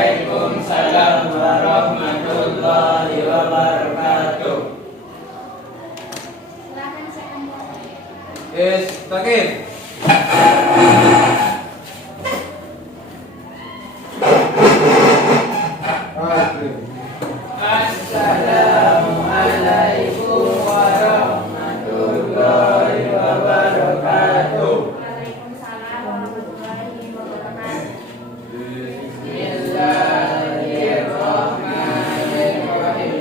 Waalaikumsalam warahmatullahi wabarakatuh. Silakan saya. Takir. Assalamualaikum warahmatullahi wabarakatuh. Waalaikumsalam warahmatullahi wabarakatuh. Bismillahirrahmanirrahim.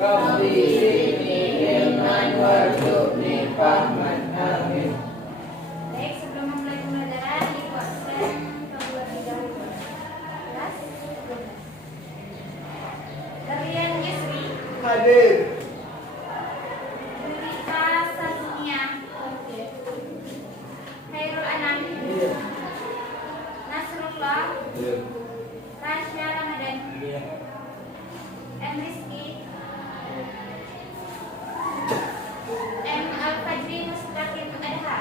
Rabbi zidni ilman warzuqni fahman. Amin. Baik, sebelum memulai pembelajaran di absen terlebih dahulu. Kelas 12. Darian Yusri, Hadir. Rita Sasunia, Khairul Anam, Nasrullah, Rasya Ramadan, M. Rizky, M. Al-Fajri Mustaqim Adha,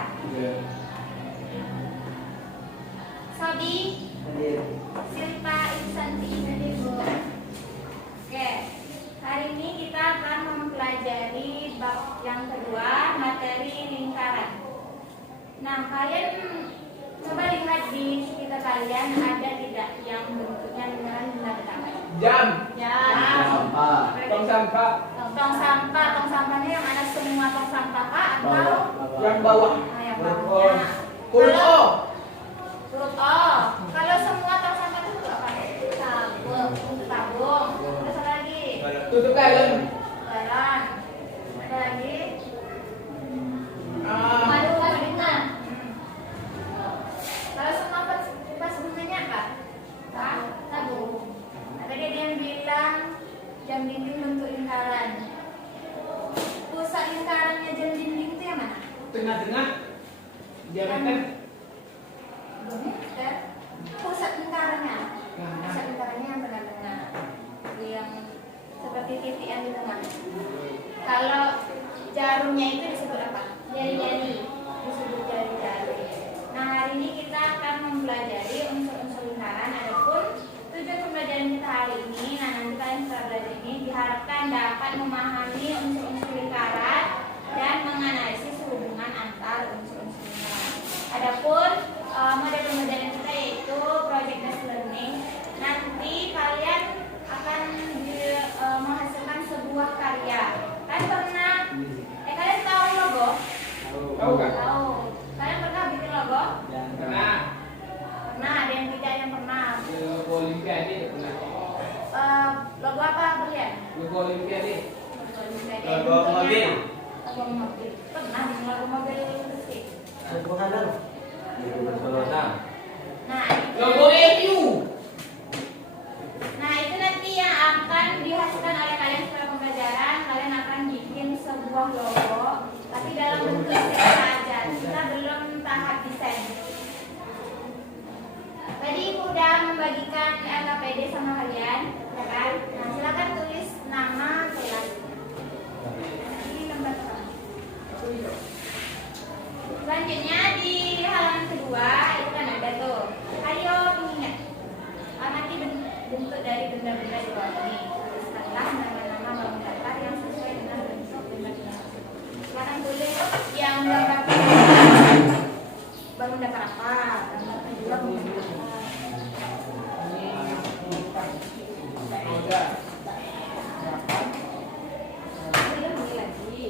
Sabi, Silpa Insanti. Oke, hari ini kita akan mempelajari bab yang kedua, materi lingkaran. Nah, kalian coba lihat di sekitar kalian ada tidak yang bentuknya lingkaran benda pertama? Jam. Jam. Tong sampah. Tong sampah. Tong sampahnya yang ada semua tong sampah Pak atau Yang bawah. yang bawahnya? Huruf O. Huruf O. Kalau semua tong sampah itu apa? Tabung. Terus apa lagi? Tutup galon. Galon. Ada lagi? Ah. Kalau semua pas bunganya apa? Tabung. Tadi ada yang bilang jam dinding bentuk lingkaran. Pusat lingkarannya jam dinding itu yang mana? Tengah-tengah. Diameter. Diameter. Pusat lingkarannya. Pusat lingkarannya yang tengah-tengah. Yang seperti titik yang di tengah. Kalau jarumnya itu disebut apa? Jari-jari. Disebut jari-jari. Nah, hari ini kita akan mempelajari unsur-unsur lingkaran. Adapun tujuan pembelajaran kita hari ini, nah nanti kalian setelah belajar ini diharapkan dapat memahami unsur-unsur lingkaran dan menganalisis hubungan antar unsur-unsur lingkaran. Adapun model pembelajaran kita yaitu project-based learning. Nanti kalian akan menghasilkan sebuah karya. Kalian pernah? Kalian tahu logo? Tahu kan? Tahu. Kalian pernah bikin logo? Pernah. Pernah. Ada yang tidak yang pernah. Logo Olimpiade pernah. Logo apa kalian? Logo Olimpiade. Logo mobil. Logo mobil. Pernah bikin logo mobil mesin? Nah, Logo MU. Nah, itu nanti yang akan dihasilkan oleh kalian setelah pembelajaran. Kalian akan bikin sebuah logo, tapi dalam bentuk sketsa saja. Kita belum tahap desain. Tadi Ibu udah membagikan LKPD sama kalian, ya kan? Nah, silakan tulis nama kelas. Ini lembar pertama. Selanjutnya di halaman kedua itu kan ada tuh. Ayo mengingat. Amati bentuk dari benda-benda di bawah ini. Tuliskanlah nama-nama bangun datar yang sesuai dengan bentuk benda-benda. Silakan tulis yang gambar bangun datar apa, gambar kedua bangun datar apa. Belum lagi.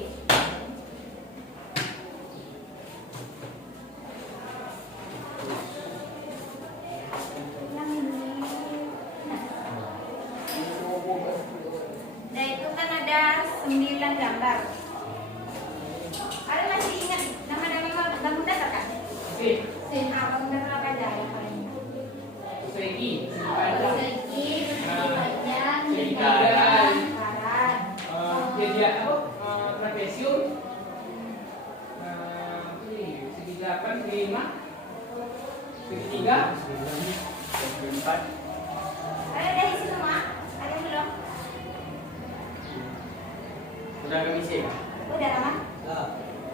8, segi 5, segi 3, segi 4. Kalian udah isi semua? Ada yang belum? Udah kami isi. Udah lama? Nah,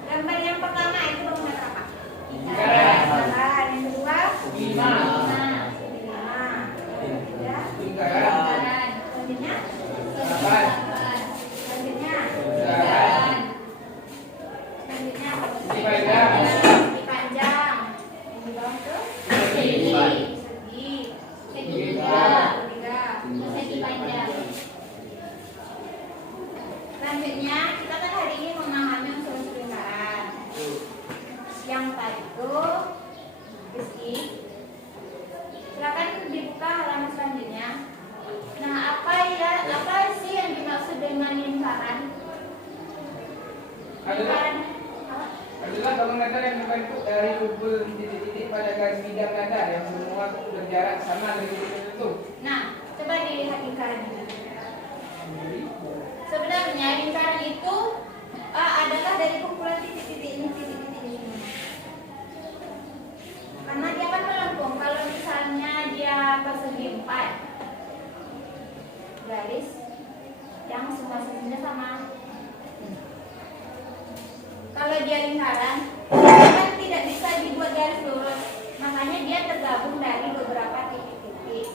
Gambar yang pertama itu bangunan apa? Lingkaran. Yang kedua? segi 5, Tiga. lingkaran, Selanjutnya? 8, Selanjutnya? lingkaran, Selanjutnya? segi panjang, Segi panjang. Yang di bawah tuh? segi, Segi. Segitiga. Segitiga. Segi panjang. Selanjutnya kita kan hari ini memahami unsur-unsur lingkaran. Yang tadi itu Rizky, silakan dibuka halaman selanjutnya. Nah, apa sih yang dimaksud dengan lingkaran? Lingkaran apa? adalah bangunan datar yang terbentuk dari kumpul titik-titik pada garis bidang datar yang semua berjarak sama dari titik tertentu. Nah, coba dilihat lingkaran ini. Sebenarnya lingkaran itu adalah dari kumpulan titik-titik ini, titik-titik ini. Karena dia kan melengkung. Kalau misalnya dia persegi 4 garis yang semua sisinya sama. Kalau dia lingkaran, kan tidak bisa dibuat garis lurus. Makanya dia tergabung dari beberapa titik-titik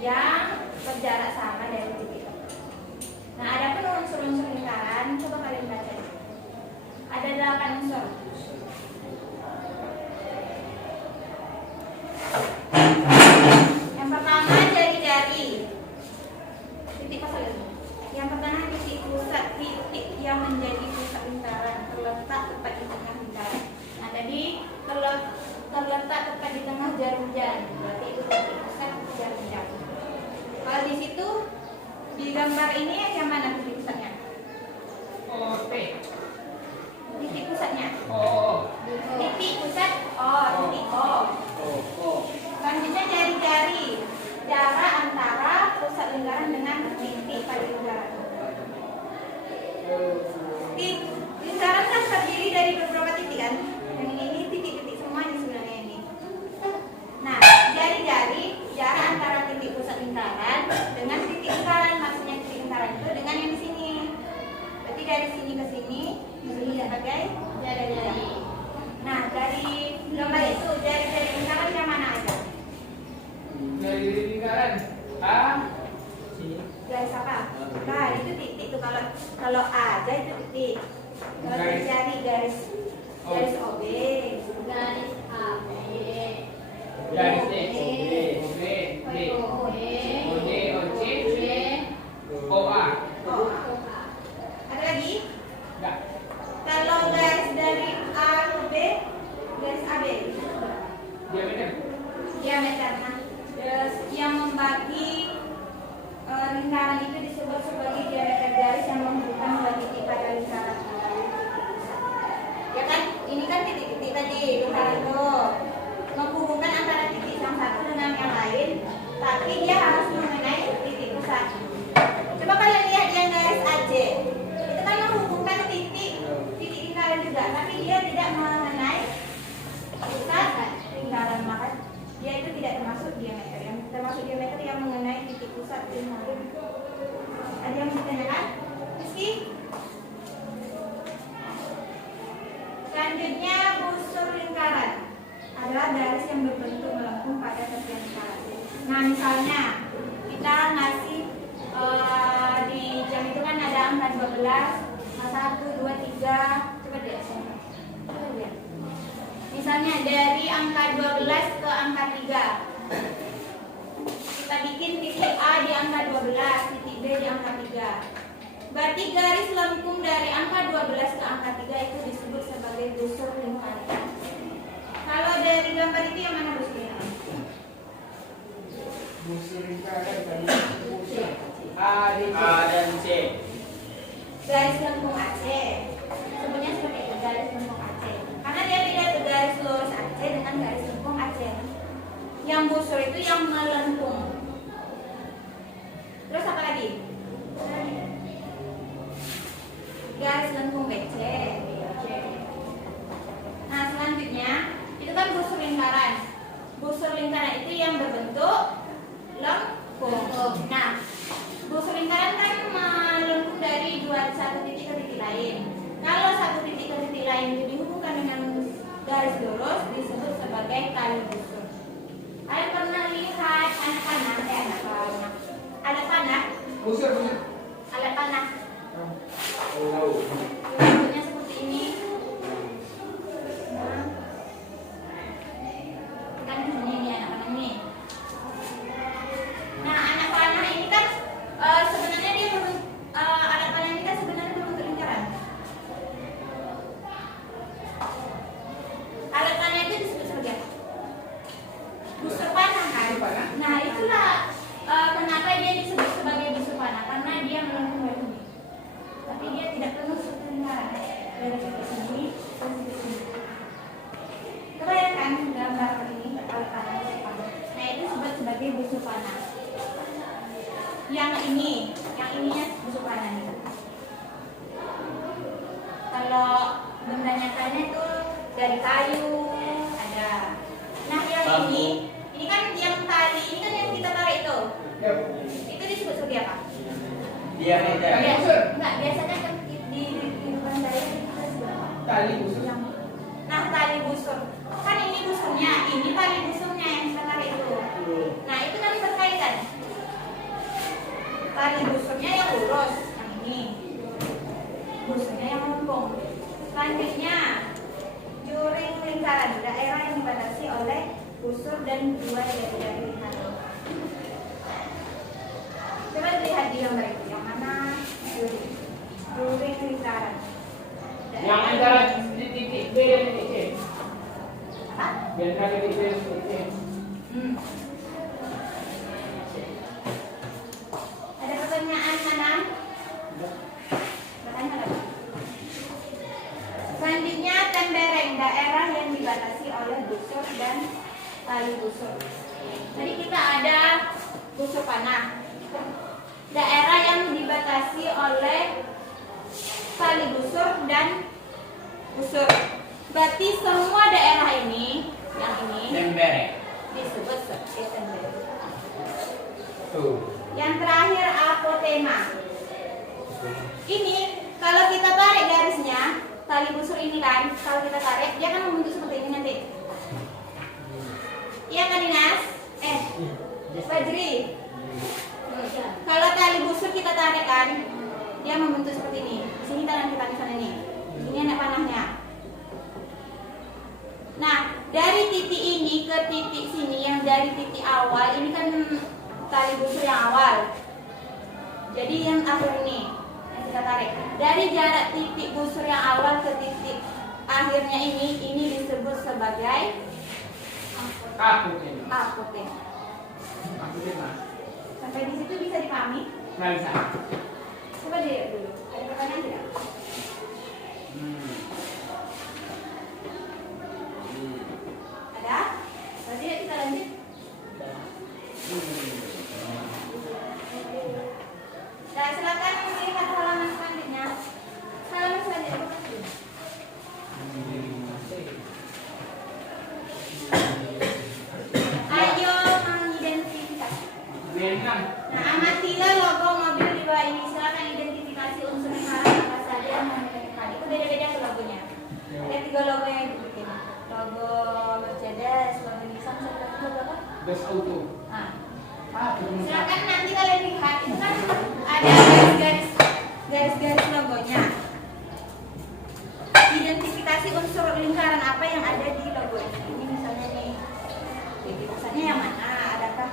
yang berjarak sama dari titik. Nah, ada pun unsur-unsur lingkaran, coba kalian baca. Ada 8 unsur. Yang pertama jari-jari. Titik pasal itu. Yang pertama titik pusat, titik yang menjadi pusat lingkaran terletak tepat di tengah lingkaran. Nah, jadi terletak tepat di tengah jarum jari. Berarti itu titik pusat jarum jari. Kalau di situ di gambar ini yang mana titik pusatnya? Oh, T. Titik pusatnya. Oh, Titik pusat titik O. Selanjutnya jari-jari. Jarak antara pusat lingkaran dengan titik pada lingkaran. Lingkaran kan terdiri dari beberapa titik kan? Yang ini titik-titik semua ini sebenarnya ini. Nah, jari-jari jarak antara titik pusat lingkaran dengan titik lingkaran. Maksudnya titik lingkaran itu dengan yang di sini. Berarti dari sini ke sini disebut sebagai jari-jari. Nah, dari gambar itu jari-jari lingkaran yang mana aja? dari lingkaran A, sini. Garis apa? Nah, itu titik tuh kalau A aja itu titik. Kalau Garis. jari garis OB, garis AB, garis D, OB, OB, D, OD, OD, OC, OA. Ada lagi? Enggak. Kalau garis dari A ke B, garis AB, Diameter. diameter. Nah, yang membagi lingkaran itu disebut sebagai diameter garis yang menghubungkan dua titik pada lingkaran. Ya kan, ini kan titik-titik tadi lingkaran itu menghubungkan antara titik yang satu dengan yang lain, tapi dia harus mengenai titik pusat. Coba kalian lihat yang garis AC, itu kan menghubungkan titik lingkaran juga, tapi dia tidak mengenai pusat lingkaran, maka dia itu tidak termasuk diameter. Yang termasuk diameter yang mengenai titik pusat lingkaran. Ada yang ditanyakan? Meski? Selanjutnya busur lingkaran adalah garis yang berbentuk melengkung pada tepian lingkaran. Nah, misalnya kita ngasih di jam itu kan ada angka 12, 1, 2, 3. Coba deh. Coba lihat. Misalnya dari angka 12 ke angka 3. Kita bikin titik A di angka 12, titik B di angka 3. Berarti garis lengkung dari angka 12 ke angka 3 itu disebut sebagai busur lingkaran. Kalau dari gambar itu yang mana busurnya? Busur lingkaran dari busur A, D, C. A dan C. Garis lengkung AC. Sebutnya seperti itu, garis lengkung AC. Karena dia beda tuh garis lurus AC dengan garis lengkung AC. Yang busur itu yang melengkung. Terus apa lagi? Garis lengkung BC. Nah, selanjutnya lingkaran. Busur lingkaran itu yang berbentuk lengkung. Nah, busur lingkaran kan melengkung dari satu titik ke titik lain. Kalau satu titik ke titik lain itu dihubungkan dengan garis lurus disebut sebagai tali busur. Kalian pernah lihat anak panah? Alat panah? Busur. Alat panah. Tahu. Bentuknya seperti ini. Kan ini anak panah ini. Nah, anak panah ini kan sebenarnya dia alat panah ini kan sebenarnya berbentuk lingkaran. Alat panah itu disebut sebagai apa? Busur panah kan? Busur panah. Nah, itulah kenapa dia disebut sebagai busur panah, karena dia melengkung dari sini. Tapi dia tidak penuh seperti lingkaran. Dari titik sini ke titik sini. Kebayangkan gambar ini alat panah busur panah. Nah, itu disebut sebagai busur panah. Yang ininya busur panah nih. Kalau benda nyatanya itu dari kayu ada. Nah, yang ini kan yang tali, ini kan yang kita tarik itu. Ya. Itu disebut sebagai apa? Diameter. Tali busur. Enggak, biasanya kan di kehidupan saya kita sebut apa? Tali busur. Nah, tali busur. Kan ini busurnya, ini tali busurnya yang kita tarik itu. Nah, itu kan berkaitan. Tali busurnya yang lurus, yang ini. Busurnya yang melengkung. Selanjutnya, juring lingkaran, daerah yang dibatasi oleh busur dan dua dari lingkaran. Coba lihat di gambar itu, yang mana juring lingkaran. Yang antara titik B dan titik C. Apa? Di antara titik B dan titik C. Ada pertanyaan Hanan? Bertanya lagi. Selanjutnya tembereng, daerah yang dibatasi oleh busur dan tali busur. Jadi kita ada busur panah. Daerah yang dibatasi oleh tali busur dan busur. Berarti semua daerah ini, yang ini Tembereng. disebut sebagai tembereng. Tuh. Yang terakhir apotema. Ini kalau kita tarik garisnya, tali busur ini kan, kalau kita tarik dia kan membentuk seperti ini nanti. Iya kan Dinas? Fajri. Kalau tali busur kita tarik kan, dia membentuk seperti ini. Di sini tangan kita di sana nih. Ini anak panahnya. Nah, dari titik ini ke titik sini yang dari titik awal ini kan tali busur yang awal. Jadi yang akhir ini yang kita tarik. Dari jarak titik busur yang awal ke titik akhirnya ini disebut sebagai Apotema. apotema. Apotema. Sampai di situ bisa dipahami? Nah, bisa. Coba dilihat dulu. Ada pertanyaan tidak? Ada? Berarti ya kita lanjut. Nah, silakan melihat halaman selanjutnya. Halaman selanjutnya bukan dulu. Ayo mengidentifikasi. Vietnam. Nah, amatilah logo mobil di bawah ini. Silakan identifikasi unsur lingkaran apa saja yang memiliki. Itu beda-beda tuh logonya. Ada 3 logo yang dibikin. Logo Mercedes, logo Nissan, satu logo apa? Best Auto. Nah, Belum. silakan nanti kalian lihat itu kan ada garis-garis logonya. Identifikasi unsur lingkaran apa yang ada di logo ini. Ini misalnya nih. Jadi misalnya yang mana? Adakah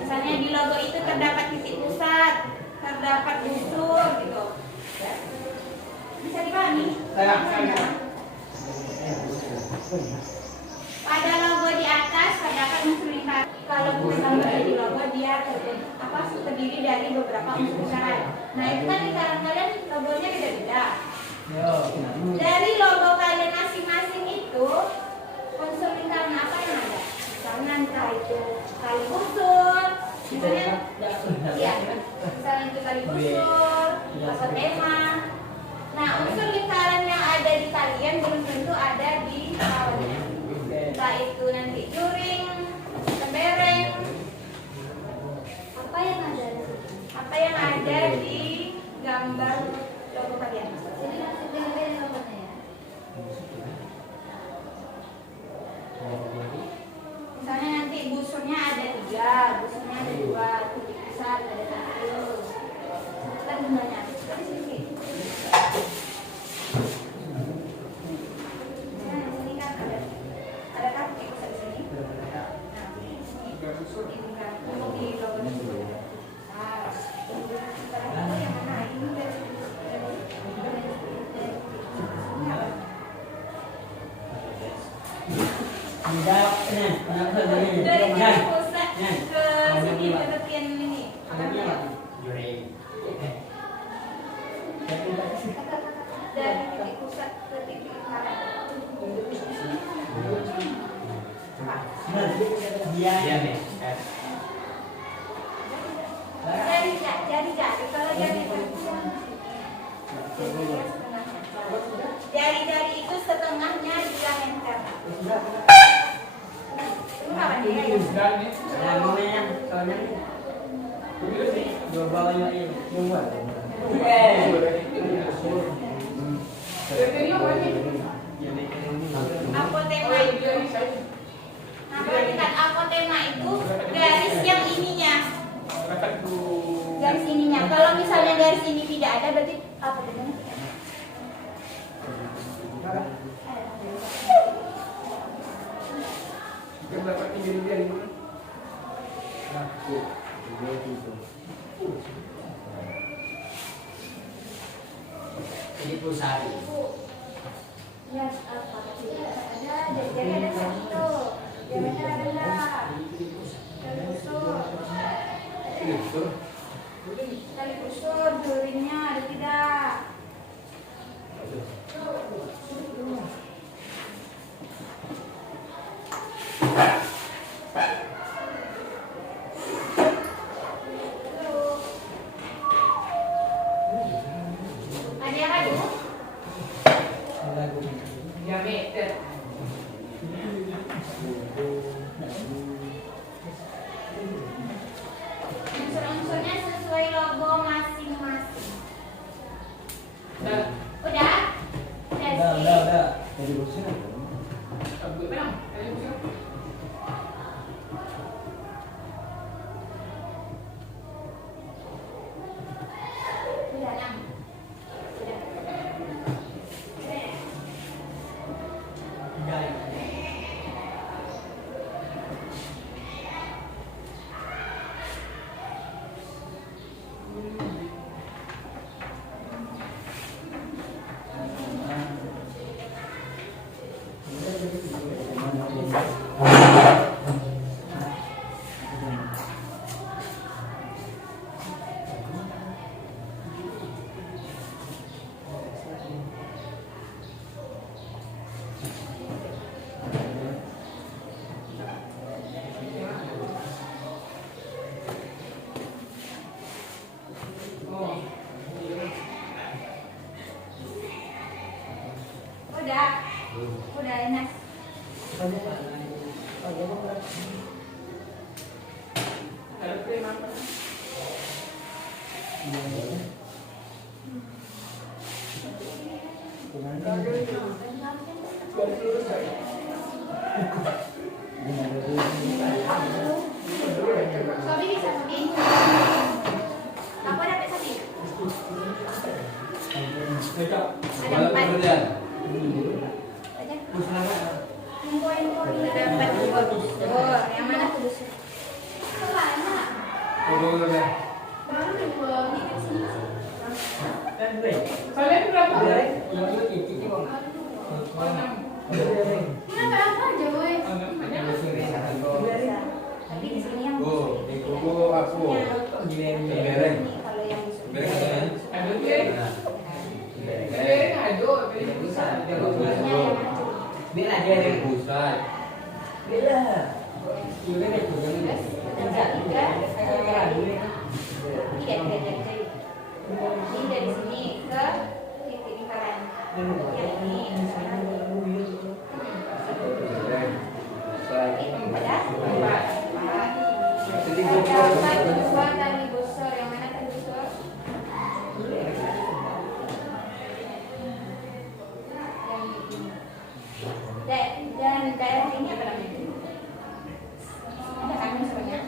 misalnya di logo itu terdapat titik pusat, terdapat busur gitu. Bisa dipahami? Saya. Pada logo di atas terdapat unsur lingkaran. Kalau bukan di logo dia terdiri dari beberapa unsur lingkaran. Nah itu kan lingkaran kalian logonya beda-beda. Dari logo kalian masing-masing itu unsur lingkaran apa yang ada? Misalnya entah itu tali busur, misalnya, ya, misalnya itu tali busur, apotema. Nah unsur lingkaran yang ada di kalian belum tentu ada di kawannya. Entah itu nanti Tidak, ini, kenapa tadi? Dari titik Nah, pusat nah. ke sini ke tepian ini. Juri. Dari titik pusat ke titik lingkaran. Dia nih. Jari kalau jari itu jari itu setengahnya dia lengkap. Itu kapan dia ya? Dan nih. Nah, momennya soalnya dua bawahnya ini. Apotema itu. Nah, perhatikan apotema itu garis yang ininya. Garis ininya. Kalau misalnya garis ini tidak ada, berarti apotema. Berapa tinggi dia ini? Ini pusat. Ya, apa? Ada, jadi ada satu. Jarinya ada enggak? Tali busur. Tali busur, durinya ada tidak? Ada yang ada? Diameter. Unsur-unsurnya sesuai logo masing-masing. Dah. Udah? Udah sih. Abut memang. Tadi busur. Udah, Nam. Udah. Udah enak. Ada krim apa? Sobi bisa Sobi? Aku dapat Sobi. Ada 4. Aja. Info ada 4 dua busur. Yang mana tuh busur? Kemana? Baru dua ini ke sini. Soalnya itu berapa? Kita berapa aja, boy? Banyak. Tapi di sini yang Oh, busur. di kubu aku. Ini Gereng. kalau yang busur. Gereng. Ada krim. Krim ada. Krim besar. Bila jadi Pusat. bila juga nih juga nih. Ini dari sini ke titik lingkaran. Yang ini Gereng. Pusat. ada 4. Jadi Terdapat 2 tali busur. Yang mana tali busur? Yang ini. Dan daerah ini apa namanya? Ada kan busurnya?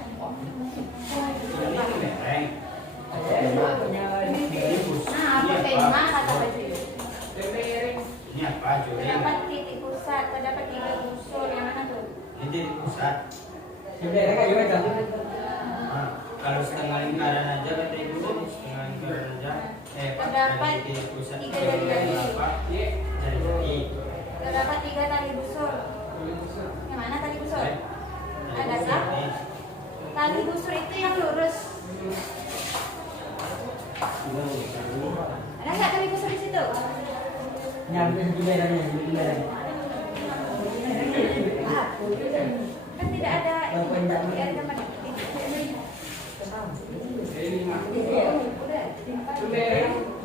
Nah, apa tema kata baju? Krim. Ini apa, Juri? Terdapat titik pusat, terdapat 3 busur. Yang mana tuh? Ini di pusat. Sebenarnya kayak gimana? Nah, kalau setengah lingkaran aja kan itu setengah lingkaran aja. Terdapat dari pusat 3 jari-jari. apa? Iya. Jari-jari. Terdapat 3 tali busur. Yang mana tali busur? Ada kah? Tali busur itu yang lurus. Ada nggak tali busur di situ? Nyampe di jalannya, di jalan. Kan tidak ada. Tidak ada mana.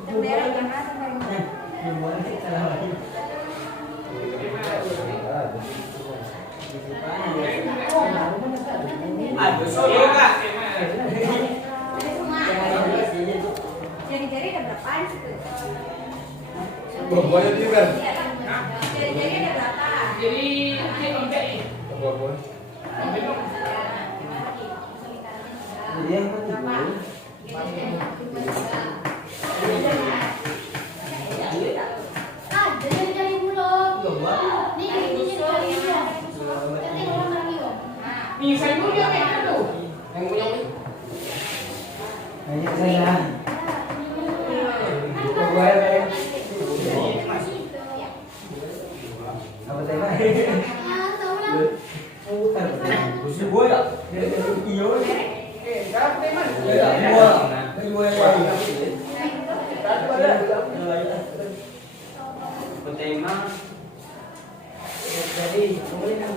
Temberan karena temberan. Aduh, sorry kak. Jari-jari ada berapaan situ? Banyak juga. Jari-jari ada berapa? Jadi Berapa? Jadi yang penting Jari-jari belum. Nih, ini jari belum. Nanti orang lagi om. bisa juga kayak itu. Yang punya ini. banyak saya. Apa tema? Bukan. Busuk boy tak? Iyo. Berapa teman? Dua lagi. Petema. Jadi, boleh kan?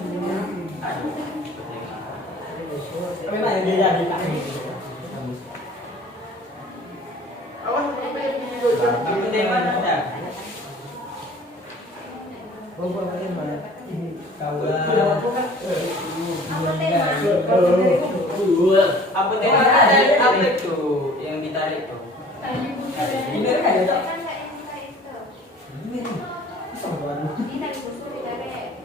Memang yang dia jadi tak. Awas Petema ada. Bawa balik mana? Kawan. Apa tema ada? Apa itu yang ditarik tuh? Ini kan ada tak? Kan nggak yang kayak itu. Ini nih. Soalan. Ini tali busur ditarik.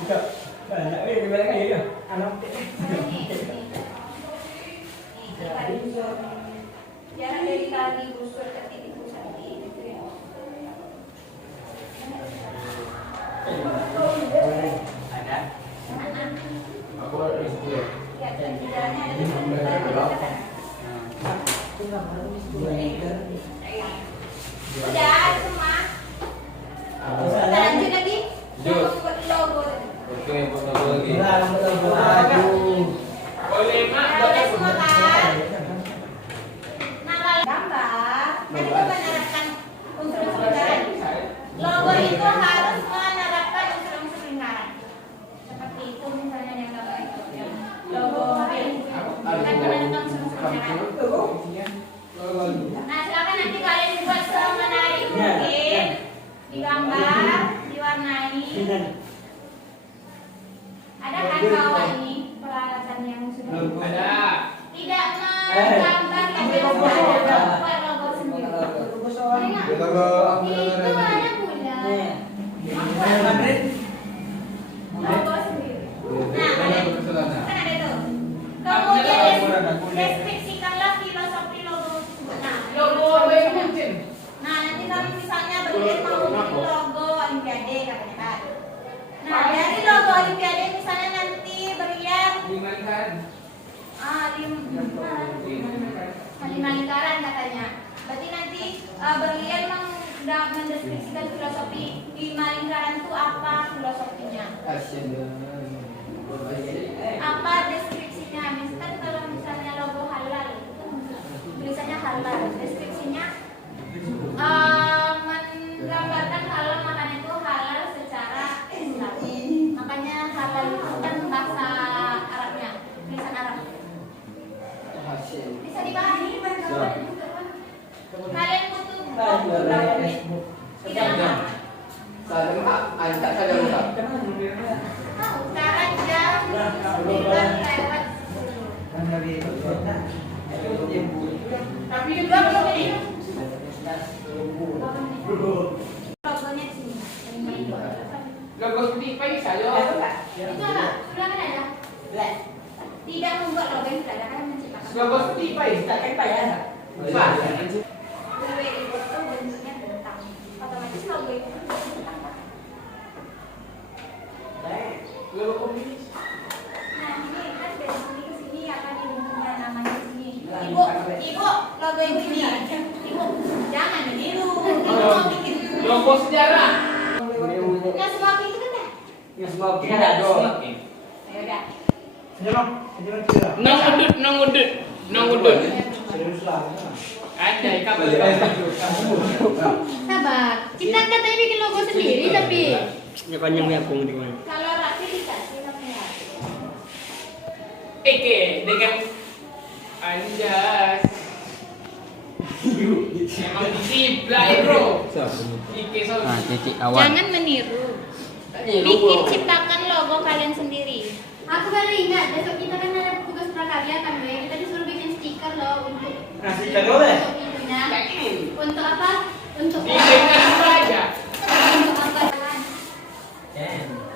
Tidak. Banyak ni di mana kan ya? Anak. Jarak dari tali busur ke titik pusat itu ya. Ada. Mana? Aku ada di situ ya. Ya, dan di jalannya ada di sana. Udah, semua. Kita lanjut lagi. Yang membuat logo tadi. Oke, buat apa lagi? Aduh. boleh mak. Udah semua kan? Nah, kalau gambar, kan itu menerapkan unsur-unsur lingkaran. Logo itu harus menerapkan unsur-unsur lingkaran. Seperti itu misalnya yang gambar itu. Logo mobil. Kan menerapkan unsur-unsur lingkaran. Nah, silakan nanti kalian buat semenarik mungkin. Digambar, diwarnai. Ada kan kawan ini peralatan yang sudah Ada. tidak menggambar tapi ada buat logo sendiri. Kita ke Itu ada bulan. Madrid. Logo sendiri. Nah, Nah, kan ada tuh. Kemudian deskripsikanlah filosofi logo tersebut. Nah, Logo baik mungkin. Nah, nanti kalau misalnya berlian mau bikin logo Olimpiade katanya kan. Nah, dari logo Olimpiade misalnya nanti berlian Dimainkan. lima lingkaran katanya. Berarti nanti berlian mendeskripsikan filosofi lima lingkaran itu apa filosofinya? Apa deskripsinya? Misalkan kalau misalnya logo halal, tulisannya halal. Deskripsinya menggambarkan kalau makanan itu halal secara Islam. Makanya halal itu kan bahasa Arabnya, tulisan Arab. Bisa dipahami kalian butuh berapa menit? Tidak lama. Tahu sekarang jam 9 lewat Tapi 20 menit. Logonya di sini. logo Spotify saja. Itu apa? Sudah kan ada? Tidak membuat logo yang sudah ada kan menciptakan. Logo Spotify. Bisa. W itu bentuknya bentang. Otomatis logo itu bentang. Logo komunis. Nah ini kan dari sini ke sini akan bentuknya namanya sini. Ibu, logo yang ini. Ibu, jangan meniru. Ibu mau bikin Logo sejarah. Nah, sebab itu kan dah. Yang smoking Tidak ada ada dong. smoking. Ya udah. Nang udut. Serius lah. Ada ikan Sabar. Kita katanya bikin logo sendiri tapi Ya kan yang aku di mana? kalau rapi dikasih namanya. Eke dengan anjas. Emang diblay bro. Ike so. titik Jangan meniru. Bikin ciptakan logo kalian sendiri. Aku baru ingat besok kita kan ada tugas prakarya kan, Be. Kita disuruh bikin stiker loh untuk Stiker boleh? untuk itunya. Untuk apa? Untuk Didengar dulu aja. Untuk apa?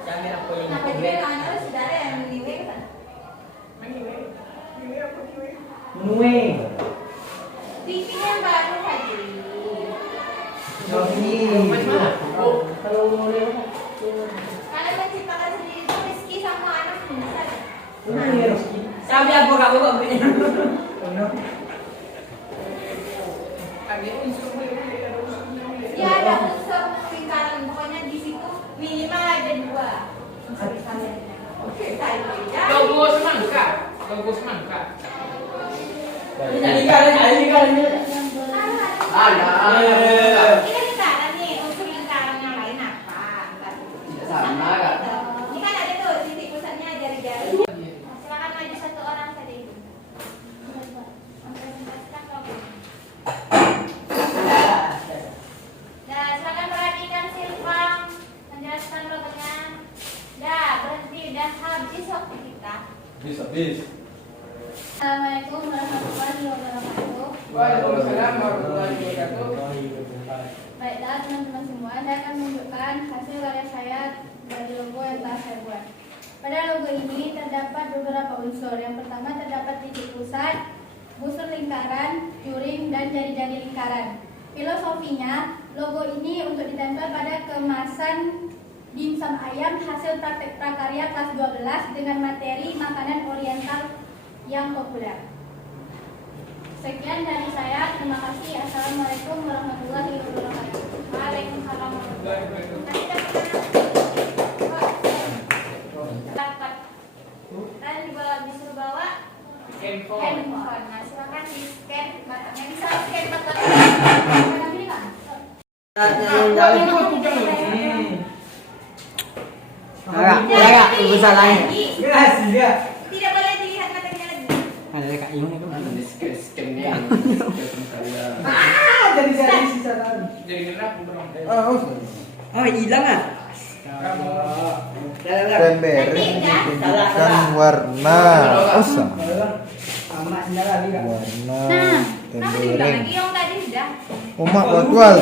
Jangan aku yang Apa juga kan sudah ada yang meniwe kan? Menuing. Bikin yang baru aja. Kalau menuing Kalian menciptakan sendiri itu Rizky sama anak bisa. Sabi aku kamu kok beli. Ada unsur Ya ada unsur lingkaran, pokoknya di situ minimal ada 2 unsur lingkaran. Oke, logo semangka. Logo semangka. Ini ada lingkaran. Ada. Ini kan lingkaran nih, unsur lingkaran yang lain apa? Sama kan? Ini kan ada tuh titik pusatnya jari-jari. Silakan maju 1 orang saja itu. Mempresentasikan logo. Nah, silakan perhatikan Silvang menjelaskan logonya. Dah, berhenti, dah habis waktu kita. Bis. Assalamualaikum warahmatullahi wabarakatuh. Waalaikumsalam warahmatullahi wabarakatuh. Baiklah teman-teman semua, saya akan menunjukkan hasil karya saya dari logo yang telah saya buat. Pada logo ini terdapat beberapa unsur. Yang pertama terdapat titik pusat, busur lingkaran, juring, dan jari-jari lingkaran. Filosofinya, logo ini untuk ditempel pada kemasan dimsum ayam hasil praktek prakarya kelas 12 dengan materi makanan oriental yang populer. Sekian dari saya. Terima kasih. Assalamualaikum warahmatullahi wabarakatuh. Waalaikumsalam warahmatullahi wabarakatuh. Dan disuruh bawa handphone. Nah, silakan di scan batangnya. Bisa scan batangnya. Ini kan? Enggak, besar lain. Tidak boleh dilihat batangnya lagi. Ada Kak Yung itu. Scan-nya. Jadi sisa lagi. Jadi genap bro. Oh, hilang ah. Pemberi ditentukan warna Sama sendal lagi Kak. warna Kenapa diulang pemberi lagi? Yang tadi sudah. umak wal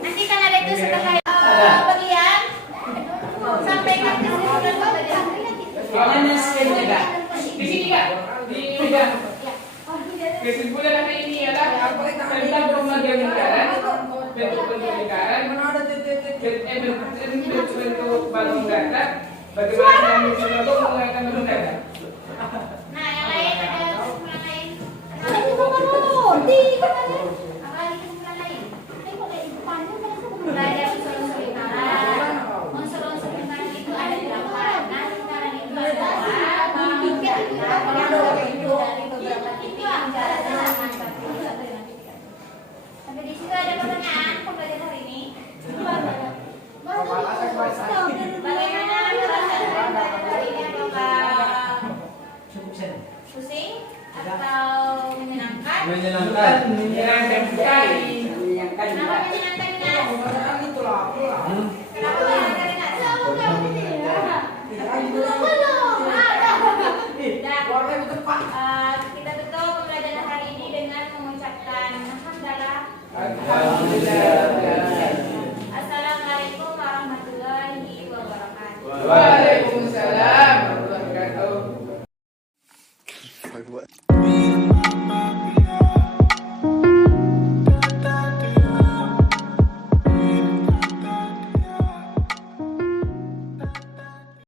Nanti kan ada itu setelah bagian sampai ke kesimpulan bagian. Ini scan-nya Kak. Di sini kak. Di meja. Kesimpulan hari ini adalah tentang pembagian lingkaran, bentuk-bentuk lingkaran, bentuk balon datar, bagaimana cara menyusun logo menggunakan balon datar. Nah, yang lain ada kesimpulan lain. Nah, itu kan di